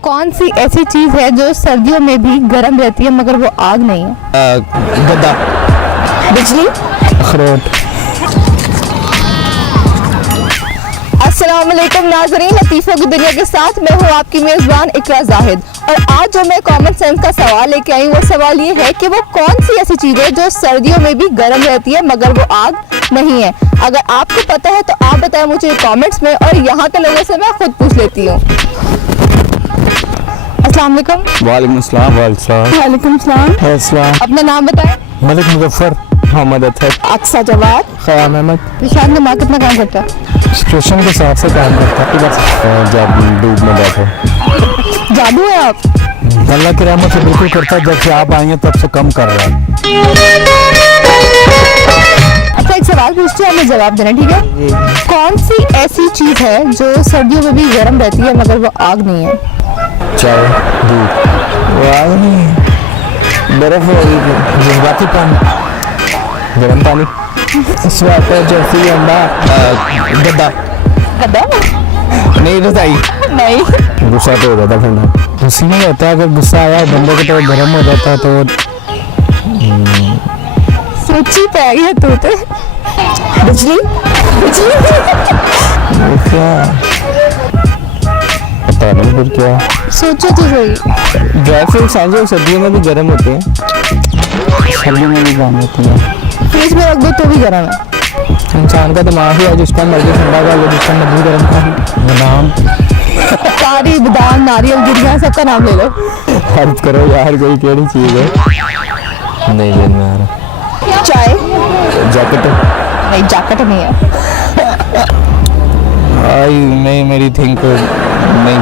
कौन सी ऐसी चीज है जो सर्दियों में भी गर्म रहती है मगर वो आग नहीं है? गद्दा, बिजली, अखरोट। अस्सलाम वालेकुम नाज़रीन, लतीफ़ों की दुनिया के साथ मैं हूँ आपकी मेज़बान इकरा जाहिद। और आज जो मैं कॉमन सेंस का सवाल लेके आई हूँ, वो सवाल ये है कि वो कौन सी ऐसी चीज़ है जो सर्दियों में भी गर्म रहती है मगर वो आग नहीं है। अगर आपको पता है तो आप बताएं मुझे कमेंट्स में, और यहाँ के लोगों से मैं खुद पूछ लेती हूँ। अस्सलाम वालेकुम। वालेकुम अस्सलाम। वालेकुम सलाम। अपना नाम बताएं। मलिक मुजफ्फर, मोहम्मद अतहर, अक्सा जवाद, क़याम अहमद। निशाद नमा कितना काम करता है? सिचुएशन के हिसाब से काम करता है। जब डूब में बैठे जादू है आप? अल्लाह की रहमत से बिल्कुल करता है। जब से आप आई हैं तब से कम कर रहा है। अच्छा, एक सवाल पूछते हैं, हमें जवाब देना, ठीक है? कौन सी ऐसी चीज है जो सर्दियों में भी गर्म रहती है मगर वो आग नहीं है? चाय, दूध, बर्फ, जज्बाती पानी, गर्म पानी, स्वेटर, जर्सी, अंडा, गद्दा। गद्दा नहीं, रजाई। नहीं। गुस्सा तो हो जाता ठंडा। उसी में होता है, अगर गुस्सा आया बंदे को तो गर्म हो जाता है। तो सोची पे आई है तू तो। बिजली, बिजली। क्या पता नहीं फिर क्या। सोचो तो सही। ड्राई फ्रूट्स हैं जो सर्दियों में भी गर्म होते हैं। सर्दियों में भी गर्म होती हैं। फ्रिज में रख दो तो भी गर्म है। इंसान का दिमाग ही है, जिस टाइम मर्जी ठंडा का, जिस टाइम मर्जी गर्म का। बादाम, सारी बादाम, नारियल, गिरियां, सबका नाम ले लो। हेल्प करो यार, कोई केड़ी चीज है। नहीं जेल में आ रहा। चाय, जैकेट। नहीं, जैकेट नहीं है। आई नहीं, मेरी थिंक नहीं।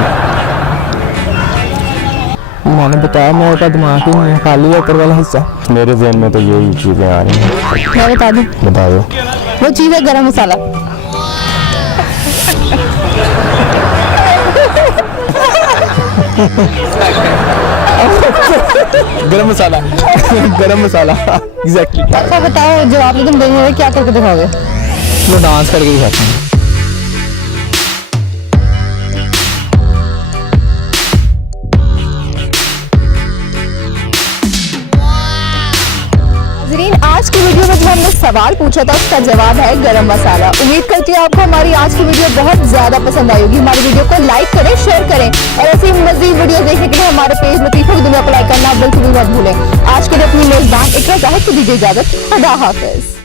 मैंने बताया, मेरा दिमाग ही नहीं, खाली है ऊपर वाला हिस्सा। मेरे ज़हन में तो यही चीजें आ रही हैं। मैं बता दूं? बता दो। वो चीज़ है गरम मसाला। गरम मसाला। गरम मसाला एग्जैक्टली। अच्छा बताओ, जो आपने तुम देंगे क्या करके दिखाओगे? वो डांस करके दिखाते हैं। आज की वीडियो में जो हमने सवाल पूछा था उसका जवाब है गरम मसाला। उम्मीद करती हूँ आपको हमारी आज की वीडियो बहुत ज्यादा पसंद आई होगी। हमारी वीडियो को लाइक करें, शेयर करें, और ऐसी मज़ीद वीडियो देखने के लिए हमारे पेज लतीफ़ों की दुनिया को लाइक करना बिल्कुल भी मत भूलें। आज के लिए अपनी मेजबान इकरा जाहिद को दीजिए इजाजत। खुदा हाफिज।